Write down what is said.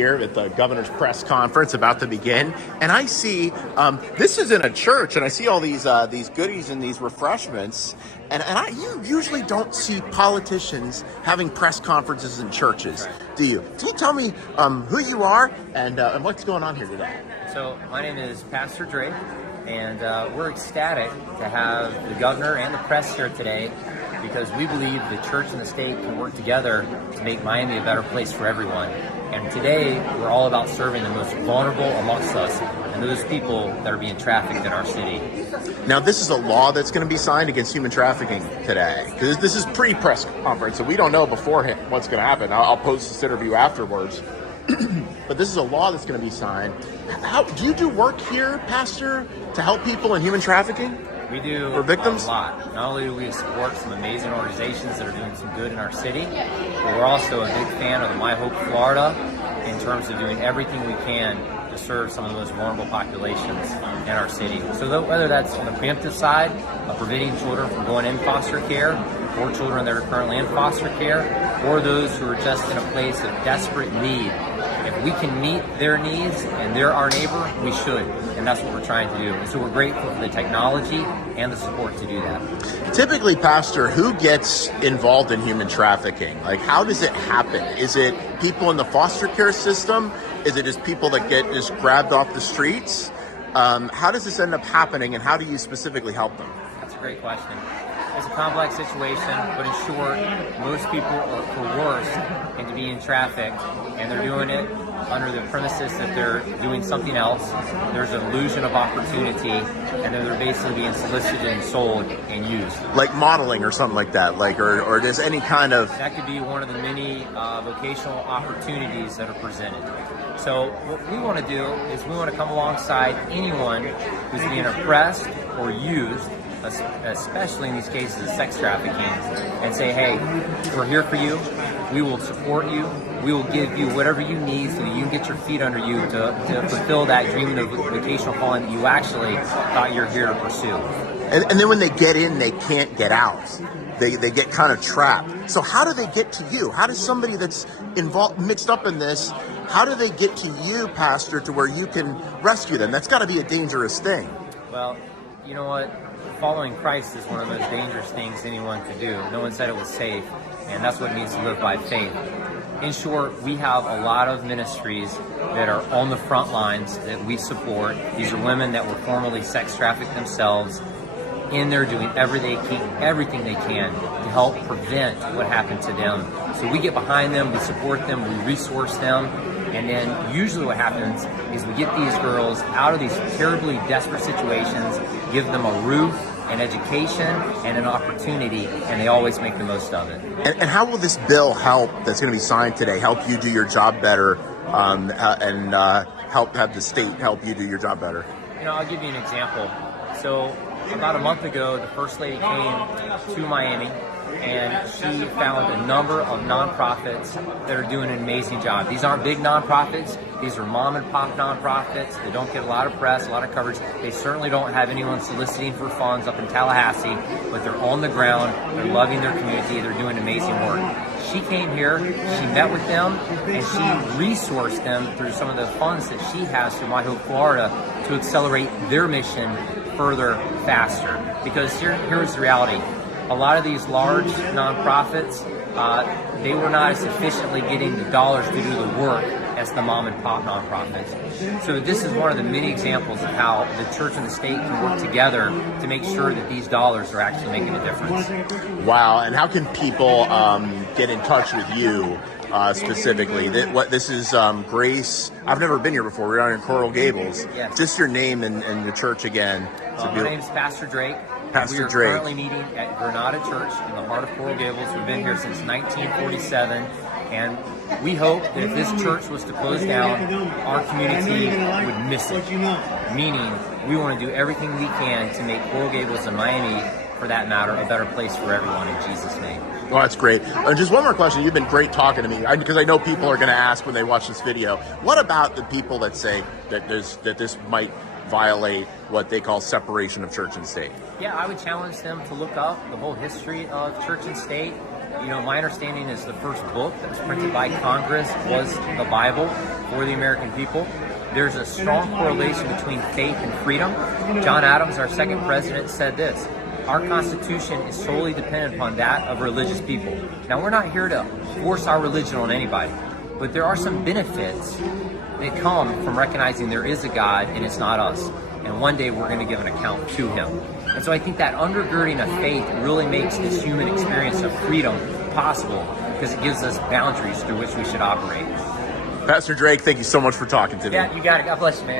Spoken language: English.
Here at the governor's press conference about to begin, and I see this is in a church, and I see all these goodies and these refreshments, and you usually don't see politicians having press conferences in churches, do you? Can you tell me who you are and what's going on here today? So my name is Pastor Drake, and we're ecstatic to have the governor and the press here today because we believe the church and the state can work together to make Miami a better place for everyone. And today, we're all about serving the most vulnerable amongst us and those people that are being trafficked in our city. Now, this is a law that's going to be signed against human trafficking today. Because this is pre-press conference, so we don't know beforehand what's going to happen. I'll post this interview afterwards. But this is a law that's going to be signed. How do you do work here, Pastor, to help people in human trafficking? We do for victims? A lot. Not only do we support some amazing organizations that are doing some good in our city, but we're also a big fan of the My Hope Florida in terms of doing everything we can to serve some of the most vulnerable populations in our city. So whether that's on the preemptive side of preventing children from going in foster care, or children that are currently in foster care, or those who are just in a place of desperate need, if we can meet their needs and they're our neighbor, we should. And that's what we're trying to do. And so we're grateful for the technology and the support to do that. Typically, Pastor, who gets involved in human trafficking? Like, how does it happen? Is it people in the foster care system? Is it just people that get just grabbed off the streets? How does this end up happening, and how do you specifically help them? That's a great question. It's a complex situation, but in short, most people are coerced into being trafficked, and they're doing it under the premises that they're doing something else. There's an illusion of opportunity, and then they're basically being solicited and sold and used. Like modeling or something like that, or just any kind of... That could be one of the many vocational opportunities that are presented. So what we want to do is we want to come alongside anyone who's being oppressed or used, especially in these cases of sex trafficking, and say, hey, we're here for you. We will support you. We will give you whatever you need so that you can get your feet under you to fulfill that dream of vocational calling that you actually thought you're here to pursue. And then when they get in, they can't get out. They get kind of trapped. So how do they get to you? How does somebody that's mixed up in this, how do they get to you, Pastor, to where you can rescue them? That's got to be a dangerous thing. Well, you know what? Following Christ is one of the most dangerous things anyone could do. No one said it was safe, and that's what it means to live by faith. In short, we have a lot of ministries that are on the front lines that we support. These are women that were formerly sex trafficked themselves, and they're doing everything they can to help prevent what happened to them. So we get behind them, we support them, we resource them, and then usually what happens is we get these girls out of these terribly desperate situations, give them a roof, an education, and an opportunity, and they always make the most of it. And how will this bill help that's going to be signed today help you do your job better and help have the state help you do your job better? You know, I'll give you an example. So about a month ago, the First Lady came to Miami, and she found a number of nonprofits that are doing an amazing job. These aren't big nonprofits. These are mom and pop nonprofits. They don't get a lot of press, a lot of coverage. They certainly don't have anyone soliciting for funds up in Tallahassee, but they're on the ground. They're loving their community. They're doing amazing work. She came here, she met with them, and she resourced them through some of the funds that she has through My Hope Florida to accelerate their mission further, faster. Because here's the reality. A lot of these large nonprofits, they were not as efficiently getting the dollars to do the work as the mom and pop nonprofits. So this is one of the many examples of how the church and the state can work together to make sure that these dollars are actually making a difference. Wow, and how can people get in touch with you specifically? This is Grace. I've never been here before. We're down in Coral Gables. Yes. Just your name and your church again. My name is Pastor Drake. Pastor we are Drake. Currently meeting at Granada Church in the heart of Coral Gables. We've been here since 1947, and we hope that if this church was to close down, our community would miss it. Meaning, we want to do everything we can to make Coral Gables and Miami, for that matter, a better place for everyone in Jesus' name. Well, that's great. Just one more question. You've been great talking to me because I know people are going to ask when they watch this video. What about the people that say that this might violate what they call separation of church and state? Yeah, I would challenge them to look up the whole history of church and state. You know, my understanding is the first book that was printed by Congress was the Bible. for the American people. There's a strong correlation between faith and freedom. John Adams, our second president, said this: our Constitution is solely dependent upon that of religious people. Now, we're not here to force our religion on anybody, but there are some benefits that come from recognizing there is a God and it's not us. And one day we're going to give an account to him. And so I think that undergirding of faith really makes this human experience of freedom possible, because it gives us boundaries through which we should operate. Pastor Drake, thank you so much for talking today. Yeah, you got it. God bless you, man.